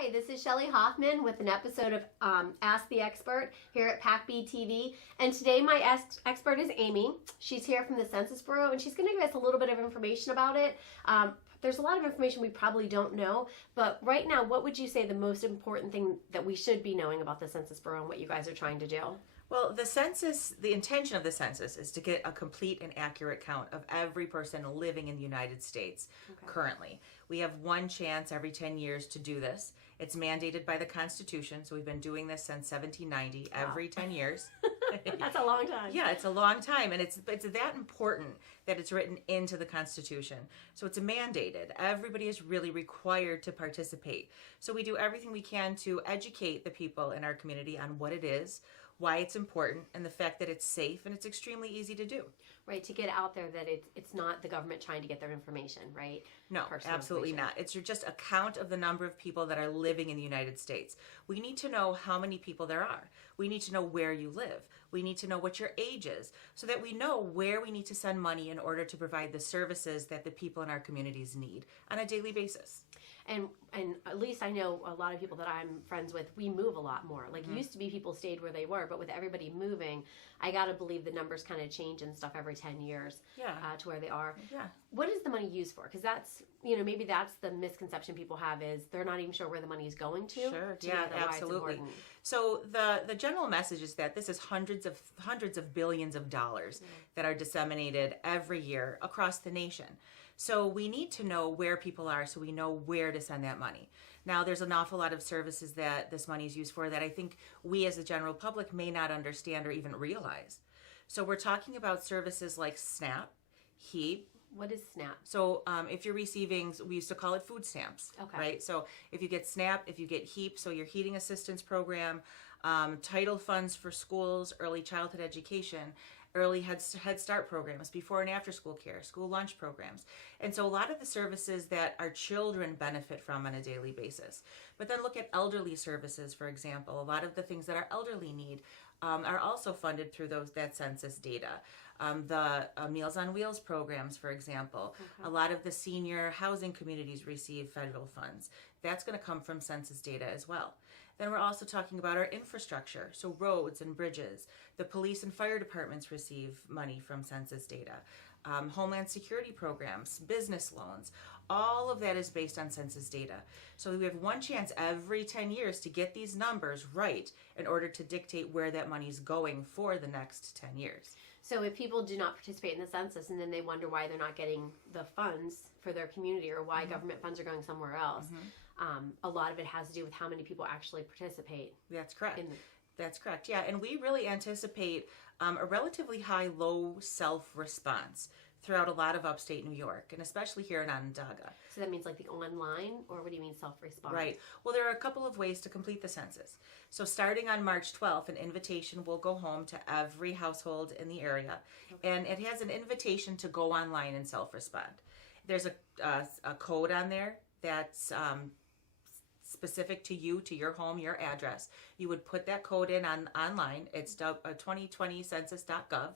Hi, this is Shelley Hoffman with an episode of Ask the Expert here at PAC-B TV. And today my expert is Amy. She's here from the Census Bureau and she's going to give us a little bit of information about it. There's a lot of information we probably don't know, but right now, what would you say the most important thing that we should be knowing about the Census Bureau and what you guys are trying to do? Well, the intention of the census is to get a complete and accurate count of every person living in the United States currently. We have one chance every 10 years to do this. It's mandated by the Constitution, so we've been doing this since 1790, every 10 years. That's a long time. Yeah, it's a long time, and it's that important that it's written into the Constitution. So it's mandated. Everybody is really required to participate. So we do everything we can to educate the people in our community on what it is, why it's important, and the fact that it's safe and it's extremely easy to do. Right, to get out there that it's not the government trying to get their information, right? No, absolutely not. It's just a count of the number of people that are living in the United States. We need to know how many people there are. We need to know where you live. We need to know what your age is so that we know where we need to send money in order to provide the services that the people in our communities need on a daily basis. And at least I know a lot of people that I'm friends with, we move a lot more. Like, used to be people stayed where they were, but with everybody moving, I got to believe the numbers kind of change and stuff every 10 years to where they are. Yeah. What is the money used for? Because that's, maybe that's the misconception people have is they're not even sure where the money is going to. Sure, yeah, absolutely. So the general message is that this is hundreds of billions of dollars that are disseminated every year across the nation. So we need to know where people are so we know where to send that money. Now, there's an awful lot of services that this money is used for that I think we as the general public may not understand or even realize. So we're talking about services like SNAP, HEAP. What is SNAP? So if you're receiving, we used to call it food stamps, right? So if you get SNAP, if you get HEAP, so your heating assistance program, title funds for schools, early childhood education, early Head Start programs, before and after school care, school lunch programs. And so a lot of the services that our children benefit from on a daily basis. But then look at elderly services, for example. A lot of the things that our elderly need are also funded through that census data. The Meals on Wheels programs, for example. A lot of the senior housing communities receive federal funds. That's going to come from census data as well. Then we're also talking about our infrastructure, so roads and bridges. The police and fire departments receive money from census data. Homeland security programs, business loans, all of that is based on census data. So we have one chance every 10 years to get these numbers right in order to dictate where that money is going for the next 10 years. So if people do not participate in the census and then they wonder why they're not getting the funds for their community or why government funds are going somewhere else, a lot of it has to do with how many people actually participate. That's correct. That's correct, yeah. And we really anticipate a relatively high low self-response throughout a lot of upstate New York, and especially here in Onondaga. So that means like the online, or what do you mean self-response? Right. Well, there are a couple of ways to complete the census. So starting on March 12th, an invitation will go home to every household in the area, and it has an invitation to go online and self-respond. There's a code on there that's specific to you, to your home, your address. You would put that code in online. It's 2020census.gov.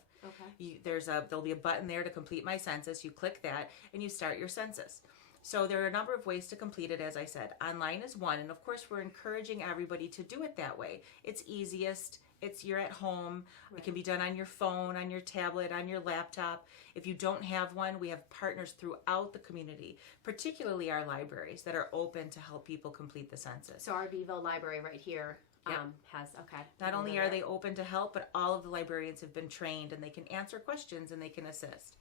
There'll be a button there to complete my census. You click that and you start your census. So there are a number of ways to complete it, as I said. Online is one, and of course we're encouraging everybody to do it that way. It's easiest. You're at home. Right. It can be done on your phone, on your tablet, on your laptop. If you don't have one, we have partners throughout the community, particularly our libraries, that are open to help people complete the census. So our Beeville Library right here has, Not only are they open to help, but all of the librarians have been trained and they can answer questions and they can assist.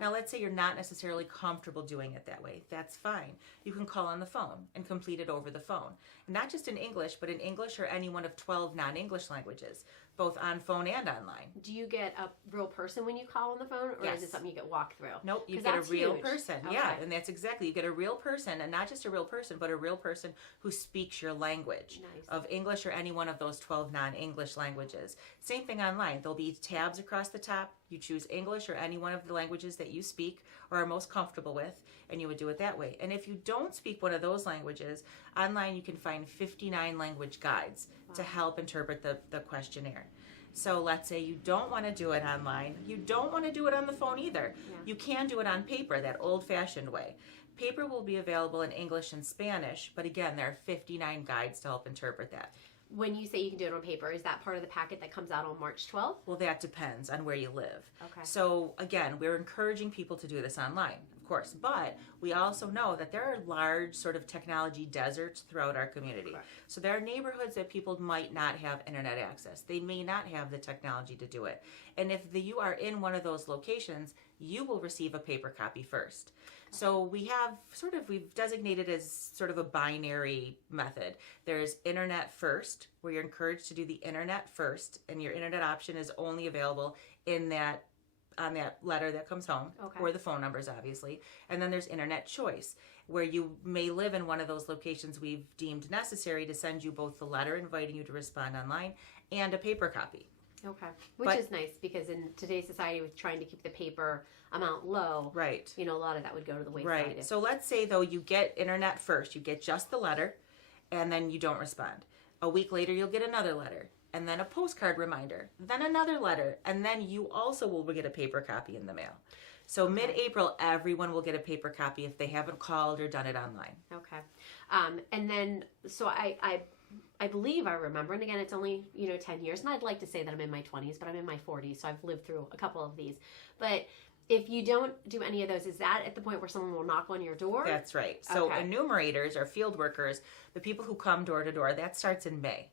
Now, let's say you're not necessarily comfortable doing it that way. That's fine. You can call on the phone and complete it over the phone. And not just in English, but in English or any one of 12 non-English languages, both on phone and online. Do you get a real person when you call on the phone, or is it something you get walk through? Nope, you get a real person. Yeah, and that's exactly, you get a real person, and not just a real person, but a real person who speaks your language of English or any one of those 12 non-English languages. Same thing online. There'll be tabs across the top. You choose English or any one of the languages that you speak or are most comfortable with, and you would do it that way. And if you don't speak one of those languages, online you can find 59 language guides to help interpret the questionnaire. So let's say you don't want to do it online. You don't want to do it on the phone either. You can do it on paper, that old-fashioned way. Paper will be available in English and Spanish, but again, there are 59 guides to help interpret that. When you say you can do it on paper, is that part of the packet that comes out on March 12th? Well, that depends on where you live. Okay. So again, we're encouraging people to do this online, of course, but we also know that there are large sort of technology deserts throughout our community. Correct. So there are neighborhoods that people might not have internet access. They may not have the technology to do it. And if you are in one of those locations, you will receive a paper copy first. So we've designated as sort of a binary method. There's internet first, where you're encouraged to do the internet first, and your internet option is only available on that letter that comes home, or the phone numbers, obviously. And then there's internet choice, where you may live in one of those locations we've deemed necessary to send you both the letter inviting you to respond online and a paper copy. Okay. Which is nice, because in today's society with trying to keep the paper amount low, right, a lot of that would go to the wayside. Right. So let's say, though, you get internet first. You get just the letter, and then you don't respond. A week later, you'll get another letter, and then a postcard reminder, then another letter, and then you also will get a paper copy in the mail. So mid-April, everyone will get a paper copy if they haven't called or done it online. Okay. And then, so I believe I remember, and again, it's only, 10 years, and I'd like to say that I'm in my 20s, but I'm in my 40s, so I've lived through a couple of these. But if you don't do any of those, is that at the point where someone will knock on your door? That's right. So enumerators or field workers, the people who come door to door, that starts in May.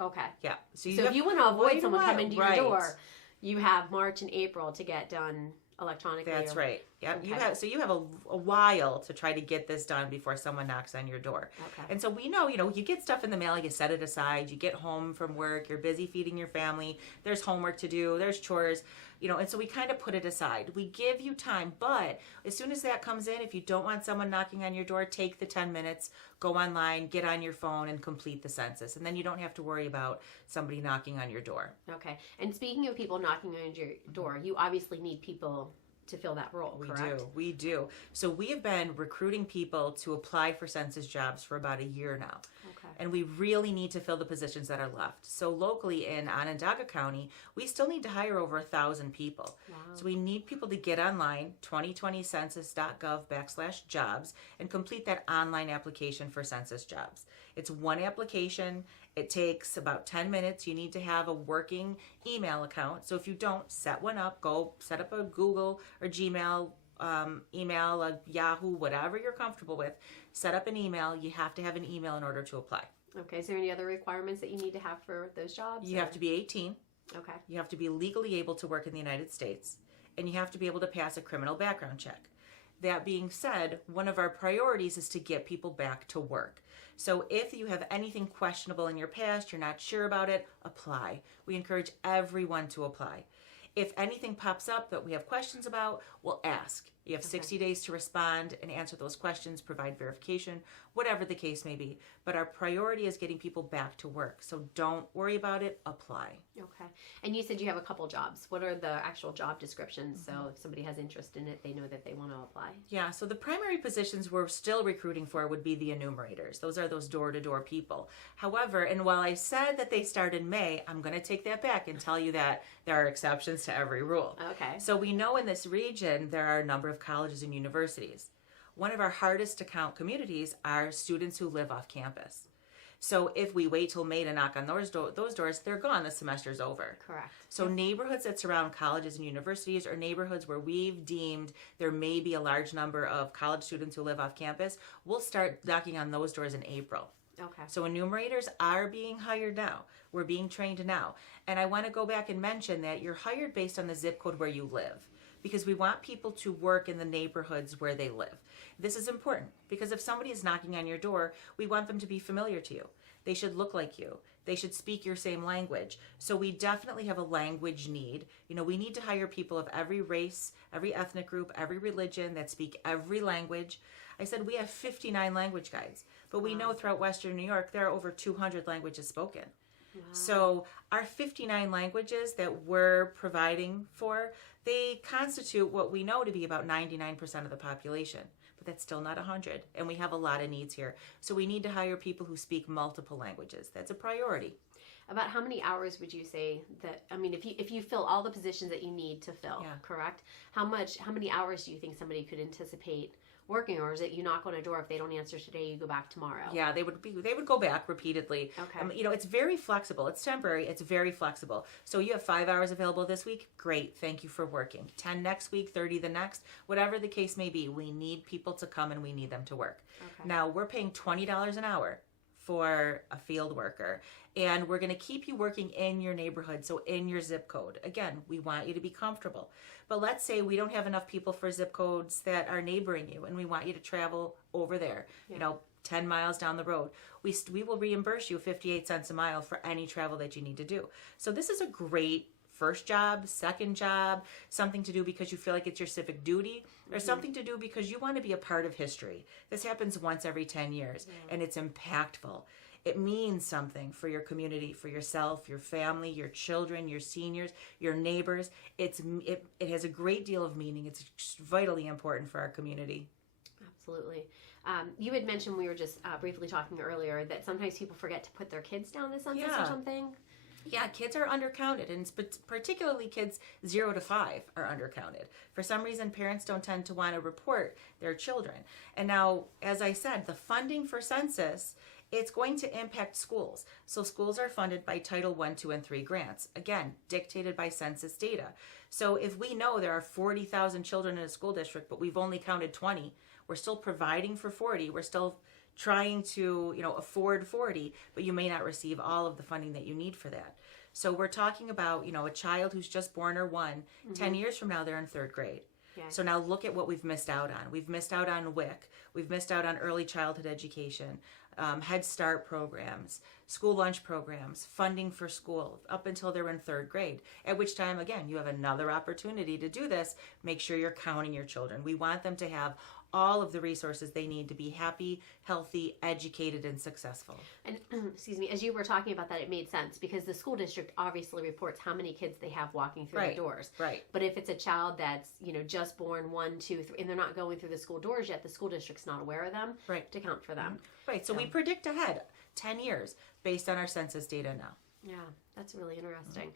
Okay. Yeah. So if you want to avoid someone coming to your door, you have March and April to get done electronically. That's right. Yep. Okay. You have a while to try to get this done before someone knocks on your door. Okay. And so we know, you get stuff in the mail, you set it aside, you get home from work, you're busy feeding your family, there's homework to do, there's chores, and so we kind of put it aside. We give you time, but as soon as that comes in, if you don't want someone knocking on your door, take the 10 minutes, go online, get on your phone, and complete the census. And then you don't have to worry about somebody knocking on your door. Okay. And speaking of people knocking on your door, you obviously need people to fill that role, correct? We do. So we have been recruiting people to apply for census jobs for about a year now. Okay. And we really need to fill the positions that are left. So locally in Onondaga County, we still need to hire over 1,000 people. Wow. So we need people to get online, 2020census.gov/jobs, and complete that online application for census jobs. It's one application. It takes about 10 minutes. You need to have a working email account. So if you don't, set one up. Go set up a Google or Gmail email, a Yahoo, whatever you're comfortable with. Set up an email. You have to have an email in order to apply. Okay. Is there any other requirements that you need to have for those jobs? You have to be 18. Okay. You have to be legally able to work in the United States. And you have to be able to pass a criminal background check. That being said, one of our priorities is to get people back to work. So if you have anything questionable in your past, you're not sure about it, apply. We encourage everyone to apply. If anything pops up that we have questions about, we'll ask. You have 60 days to respond and answer those questions, provide verification, whatever the case may be. But our priority is getting people back to work. So don't worry about it, apply. Okay. And you said you have a couple jobs. What are the actual job descriptions? So if somebody has interest in it, they know that they want to apply. Yeah, so the primary positions we're still recruiting for would be the enumerators. Those are those door-to-door people. However, and while I said that they start in May, I'm going to take that back and tell you that there are exceptions to every rule. Okay. So we know in this region there are a number of colleges and universities. One of our hardest to count communities are students who live off campus. So if we wait till May to knock on those doors, they're gone. The semester's over. Correct. So neighborhoods that surround colleges and universities, or neighborhoods where we've deemed there may be a large number of college students who live off campus, we'll start knocking on those doors in April. Okay. So enumerators are being hired now. We're being trained now. And I want to go back and mention that you're hired based on the zip code where you live, because we want people to work in the neighborhoods where they live. This is important because if somebody is knocking on your door, we want them to be familiar to you. They should look like you. They should speak your same language. So we definitely have a language need. We need to hire people of every race, every ethnic group, every religion that speak every language. I said we have 59 language guides, but we know throughout Western New York there are over 200 languages spoken. Wow. So our 59 languages that we're providing for, they constitute what we know to be about 99% of the population. But that's still not 100. And we have a lot of needs here. So we need to hire people who speak multiple languages. That's a priority. About how many hours would you say that, I mean, if you fill all the positions that you need to fill, correct? How many hours do you think somebody could anticipate working, or is it you knock on a door, if they don't answer today, you go back tomorrow? Yeah, they would go back repeatedly. Okay. It's very flexible. It's temporary. It's very flexible. So you have 5 hours available this week. Great. Thank you for working. 10 next week, 30 the next, whatever the case may be. We need people to come and we need them to work. Okay. Now we're paying $20 an hour for a field worker, and we're going to keep you working in your neighborhood, so in your zip code. Again, we want you to be comfortable. But let's say we don't have enough people for zip codes that are neighboring you, and we want you to travel over there, 10 miles down the road. We will reimburse you 58 cents a mile for any travel that you need to do. So this is a great first job, second job, something to do because you feel like it's your civic duty, or something to do because you want to be a part of history. This happens once every 10 years, and it's impactful. It means something for your community, for yourself, your family, your children, your seniors, your neighbors. It has a great deal of meaning. It's vitally important for our community. Absolutely. You had mentioned, we were just briefly talking earlier, that sometimes people forget to put their kids down the census or something. Yeah, kids are undercounted, and particularly kids 0 to 5 are undercounted. For some reason, parents don't tend to want to report their children. And now, as I said, the funding for census, it's going to impact schools. So schools are funded by Title I, II, and III grants, again, dictated by census data. So if we know there are 40,000 children in a school district, but we've only counted 20, we're still providing for 40, we're still trying to, afford 40, but you may not receive all of the funding that you need for that. So we're talking about, a child who's just born or one, 10 years from now, they're in 3rd grade. Yeah. So now look at what we've missed out on. We've missed out on WIC. We've missed out on early childhood education, Head Start programs, school lunch programs, funding for school up until they're in 3rd grade, at which time, again, you have another opportunity to do this. Make sure you're counting your children. We want them to have all of the resources they need to be happy, healthy, educated, and successful. And excuse me, as you were talking about that, it made sense because the school district obviously reports how many kids they have walking through the doors. Right. But if it's a child that's, just born 1, 2, 3, and they're not going through the school doors yet, the school district's not aware of them to count for them. Right. So we predict ahead 10 years based on our census data now. Yeah, that's really interesting.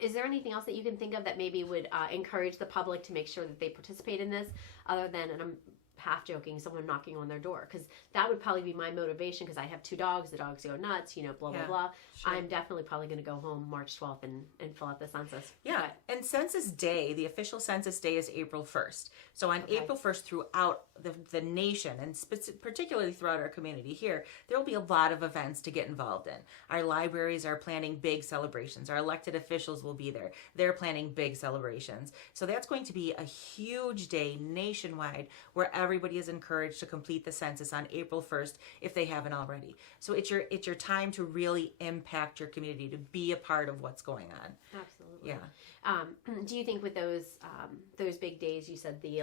Is there anything else that you can think of that maybe would encourage the public to make sure that they participate in this, other than, and I'm half joking, someone knocking on their door? Because that would probably be my motivation, because I have 2 dogs. The dogs go nuts, blah, blah, blah. Sure. I'm definitely probably going to go home March 12th and fill out the census. Yeah, and Census Day, the official Census Day is April 1st. So on April 1st throughout the nation, and particularly throughout our community here, there will be a lot of events to get involved in. Our libraries are planning big celebrations. Our elected officials will be there. They're planning big celebrations. So that's going to be a huge day nationwide where everybody is encouraged to complete the census on April 1st if they haven't already. So it's your time to really impact your community, to be a part of what's going on. Absolutely. Yeah. Do you think with those big days, you said the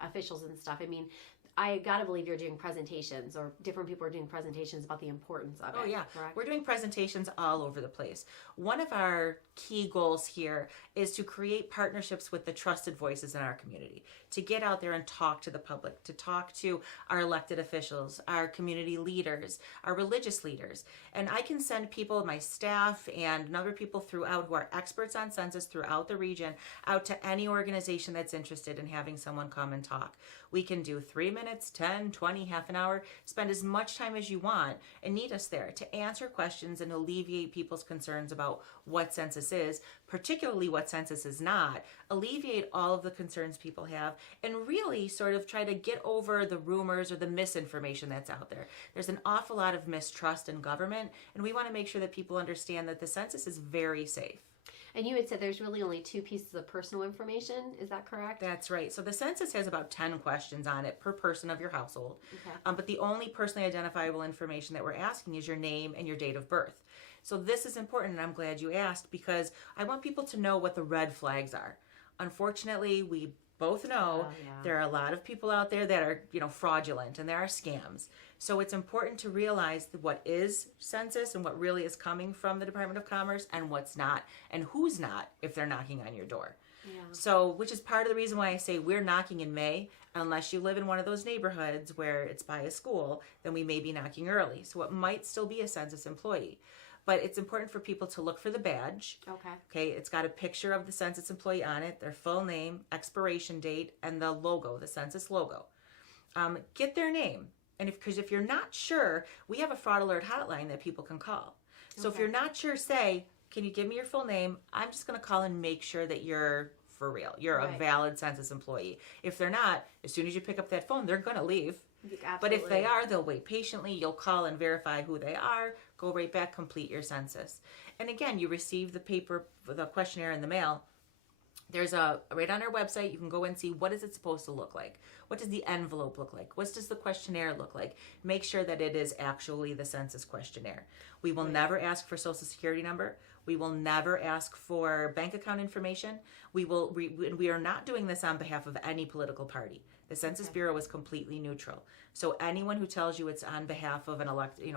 officials and stuff, I mean, I gotta believe you're doing presentations, or different people are doing presentations about the importance of it. Oh yeah, correct? We're doing presentations all over the place. One of our key goals here is to create partnerships with the trusted voices in our community, to get out there and talk to the public, to talk to our elected officials, our community leaders, our religious leaders. And I can send people, my staff and other people throughout who are experts on census throughout the region, out to any organization that's interested in having someone come and talk. We can do 3 minutes, 10, 20, half an hour, spend as much time as you want, and need us there to answer questions and alleviate people's concerns about what census is, particularly what census is not, alleviate all of the concerns people have, and really sort of try to get over the rumors or the misinformation that's out there. There's an awful lot of mistrust in government, and we want to make sure that people understand that the census is very safe. And you had said there's really only 2 pieces of personal information. Is that correct? That's right. So the census has about 10 questions on it per person of your household. Okay. But the only personally identifiable information that we're asking is your name and your date of birth. So this is important, and I'm glad you asked, because I want people to know what the red flags are. Unfortunately, we both know there are a lot of people out there that are, fraudulent, and there are scams. So it's important to realize what is census and what really is coming from the Department of Commerce and what's not, and who's not if they're knocking on your door. Yeah. So, which is part of the reason why I say we're knocking in May. Unless you live in one of those neighborhoods where it's by a school, then we may be knocking early. So it might still be a census employee. But it's important for people to look for the badge. Okay, it's got a picture of the census employee on it, their full name, expiration date, and the logo, the census logo. Get their name. And because if you're not sure, we have a fraud alert hotline that people can call. So if you're not sure, say, can you give me your full name? I'm just going to call and make sure that you're for real. You're a valid census employee. If they're not, as soon as you pick up that phone, they're going to leave. Absolutely. But if they are, they'll wait patiently. You'll call and verify who they are. Go right back, complete your census. And again, you receive the questionnaire in the mail. There's right on our website, you can go and see what is it supposed to look like. What does the envelope look like? What does the questionnaire look like? Make sure that it is actually the census questionnaire. We will never ask for social security number. We will never ask for bank account information. We are not doing this on behalf of any political party. The Census Bureau is completely neutral. So anyone who tells you it's on behalf of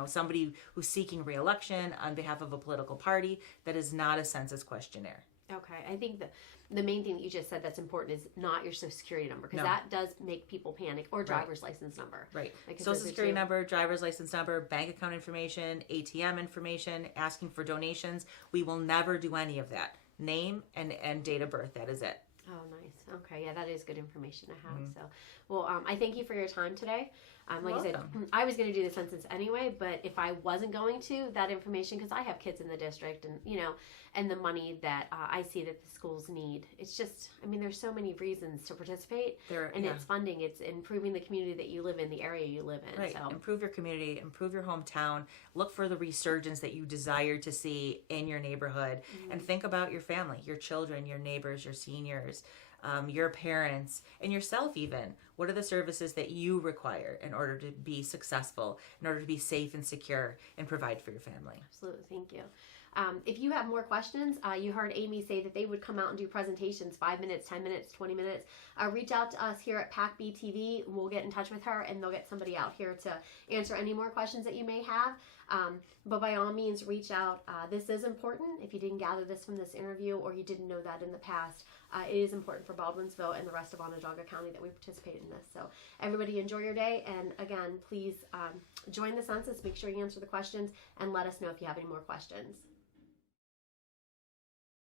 somebody who's seeking re-election on behalf of a political party, that is not a census questionnaire. Okay, I think the main thing that you just said that's important is not your social security number, because that does make people panic, or driver's license number. Right. Social security number, driver's license number, bank account information, ATM information, asking for donations. We will never do any of that. Name and date of birth, that is it. Oh, nice. Okay, yeah, that is good information to have. So, well, I thank you for your time today. Like I said, I was going to do the census anyway, but if I wasn't going to, that information, because I have kids in the district, and and the money that I see that the schools need, it's just, there's so many reasons to participate, it's funding, it's improving the community that you live in, the area you live in. Right. So improve your community, improve your hometown, look for the resurgence that you desire to see in your neighborhood, and think about your family, your children, your neighbors, your seniors, your parents, and yourself even. What are the services that you require in order to be successful, in order to be safe and secure, and provide for your family? Absolutely. Thank you. If you have more questions, you heard Amy say that they would come out and do presentations, 5 minutes, 10 minutes, 20 minutes. Reach out to us here at PAC-B TV. We'll get in touch with her, and they'll get somebody out here to answer any more questions that you may have. But by all means, reach out. This is important. If you didn't gather this from this interview, or you didn't know that in the past, it is important for Baldwinsville and the rest of Onondaga County that we participate in this. So everybody enjoy your day. And again, please join the census. Make sure you answer the questions, and let us know if you have any more questions.